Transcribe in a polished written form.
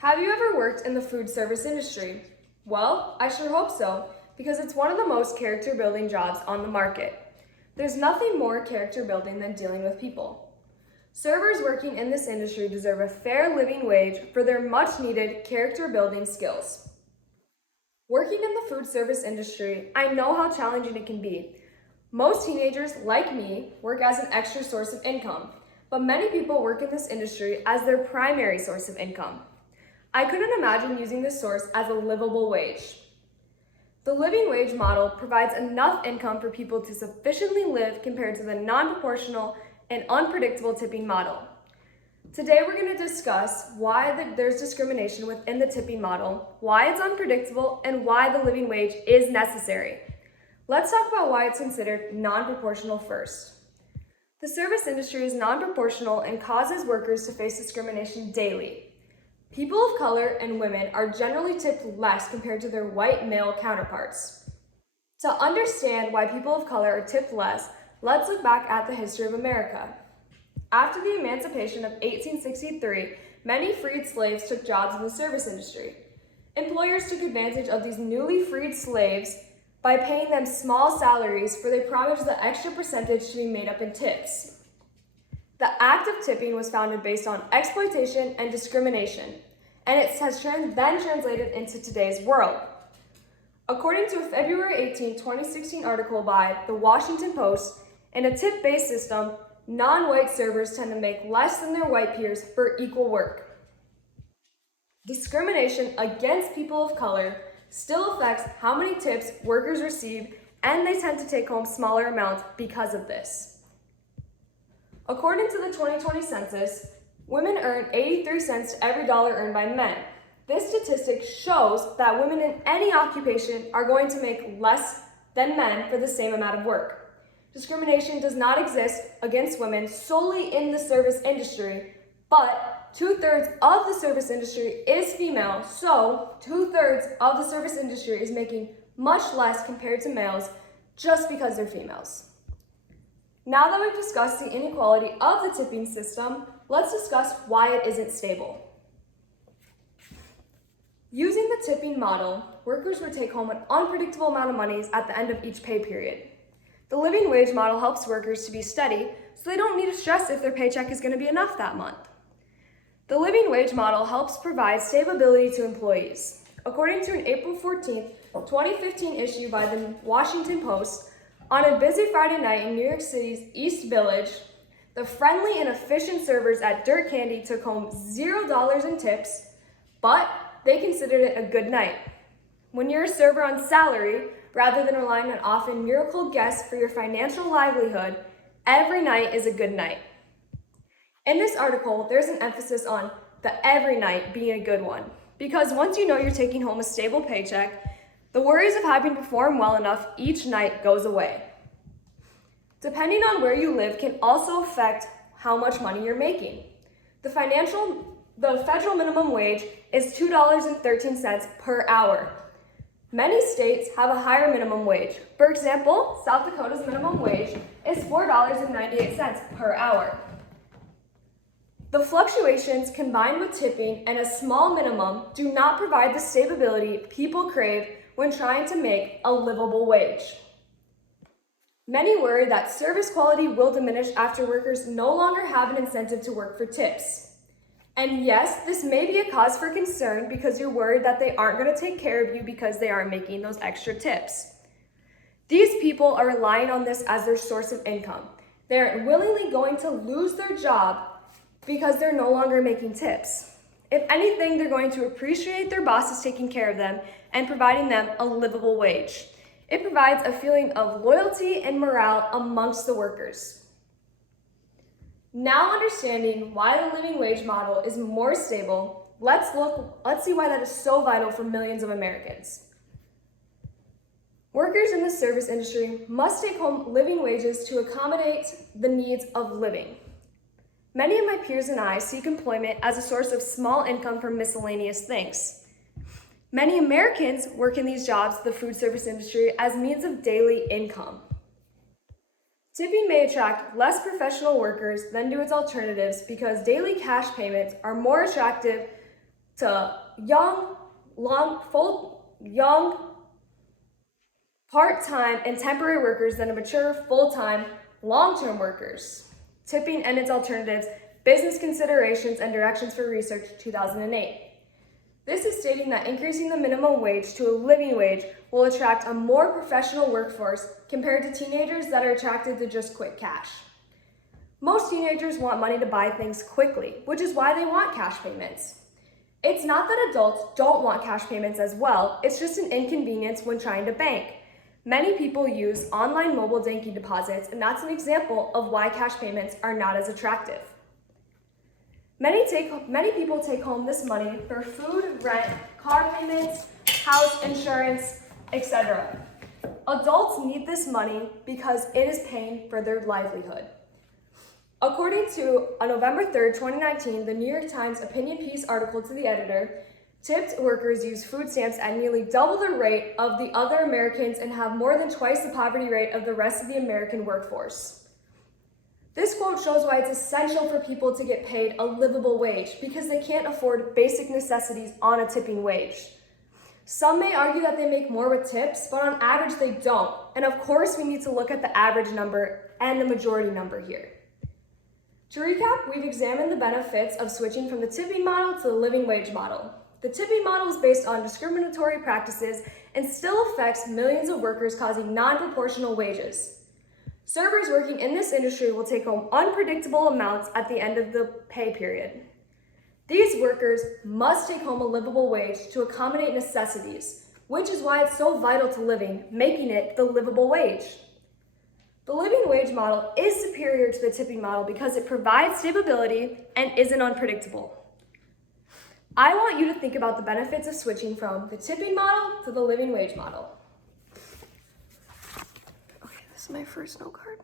Have you ever worked in the food service industry? Well, I sure hope so, because it's one of the most character-building jobs on the market. There's nothing more character-building than dealing with people. Servers working in this industry deserve a fair living wage for their much-needed character-building skills. Working in the food service industry, I know how challenging it can be. Most teenagers, like me, work as an extra source of income, but many people work in this industry as their primary source of income. I couldn't imagine using this source as a livable wage. The living wage model provides enough income for people to sufficiently live compared to the non-proportional and unpredictable tipping model. Today we're going to discuss why there's discrimination within the tipping model, why it's unpredictable, and why the living wage is necessary. Let's talk about why it's considered non-proportional first. The service industry is non-proportional and causes workers to face discrimination daily. People of color and women are generally tipped less compared to their white male counterparts. To understand why people of color are tipped less, let's look back at the history of America. After the emancipation of 1863, many freed slaves took jobs in the service industry. Employers took advantage of these newly freed slaves by paying them small salaries, for they promised the extra percentage to be made up in tips. The act of tipping was founded based on exploitation and discrimination, and it has then translated into today's world. According to a February 18, 2016 article by The Washington Post, in a tip-based system, non-white servers tend to make less than their white peers for equal work. Discrimination against people of color still affects how many tips workers receive, and they tend to take home smaller amounts because of this. According to the 2020 census, women earn 83 cents to every dollar earned by men. This statistic shows that women in any occupation are going to make less than men for the same amount of work. Discrimination does not exist against women solely in the service industry, but 2/3 of the service industry is female, so 2/3 of the service industry is making much less compared to males just because they're females. Now that we've discussed the inequality of the tipping system, let's discuss why it isn't stable. Using the tipping model, workers would take home an unpredictable amount of money at the end of each pay period. The living wage model helps workers to be steady, so they don't need to stress if their paycheck is going to be enough that month. The living wage model helps provide stability to employees. According to an April 14, 2015 issue by the Washington Post, on a busy Friday night in New York City's East Village, the friendly and efficient servers at Dirt Candy took home $0 in tips, but they considered it a good night. When you're a server on salary, rather than relying on often miracle guests for your financial livelihood, every night is a good night. In this article, there's an emphasis on the every night being a good one, because once you know you're taking home a stable paycheck, the worries of having to perform well enough each night goes away. Depending on where you live can also affect how much money you're making. The federal minimum wage is $2.13 per hour. Many states have a higher minimum wage. For example, South Dakota's minimum wage is $4.98 per hour. The fluctuations combined with tipping and a small minimum do not provide the stability people crave when trying to make a livable wage. Many worry that service quality will diminish after workers no longer have an incentive to work for tips. And yes, this may be a cause for concern because you're worried that they aren't going to take care of you because they aren't making those extra tips. These people are relying on this as their source of income. They aren't willingly going to lose their job because they're no longer making tips. If anything, they're going to appreciate their bosses taking care of them and providing them a livable wage. It provides a feeling of loyalty and morale amongst the workers. Now understanding why the living wage model is more stable, let's see why that is so vital for millions of Americans. Workers in the service industry must take home living wages to accommodate the needs of living. Many of my peers and I seek employment as a source of small income from miscellaneous things. Many Americans work in these jobs, the food service industry, as means of daily income. Tipping may attract less professional workers than do its alternatives because daily cash payments are more attractive to young, part-time, and temporary workers than to mature, full-time, long-term workers. Tipping and its alternatives, business considerations and directions for research, 2008. This is stating that increasing the minimum wage to a living wage will attract a more professional workforce compared to teenagers that are attracted to just quick cash. Most teenagers want money to buy things quickly, which is why they want cash payments. It's not that adults don't want cash payments as well, it's just an inconvenience when trying to bank. Many people use online mobile banking deposits, and that's an example of why cash payments are not as attractive. Many people take home this money for food, rent, car payments, house insurance, etc. Adults need this money because it is paying for their livelihood. According to a November 3rd, 2019, the New York Times opinion piece article to the editor, tipped workers use food stamps at nearly double the rate of the other Americans and have more than twice the poverty rate of the rest of the American workforce. This quote shows why it's essential for people to get paid a livable wage because they can't afford basic necessities on a tipping wage. Some may argue that they make more with tips, but on average they don't. And of course, we need to look at the average number and the majority number here. To recap, we've examined the benefits of switching from the tipping model to the living wage model. The tipping model is based on discriminatory practices and still affects millions of workers, causing non-proportional wages. Servers working in this industry will take home unpredictable amounts at the end of the pay period. These workers must take home a livable wage to accommodate necessities, which is why it's so vital to living, making it the livable wage. The living wage model is superior to the tipping model because it provides stability and isn't unpredictable. I want you to think about the benefits of switching from the tipping model to the living wage model. Okay, this is my first note card.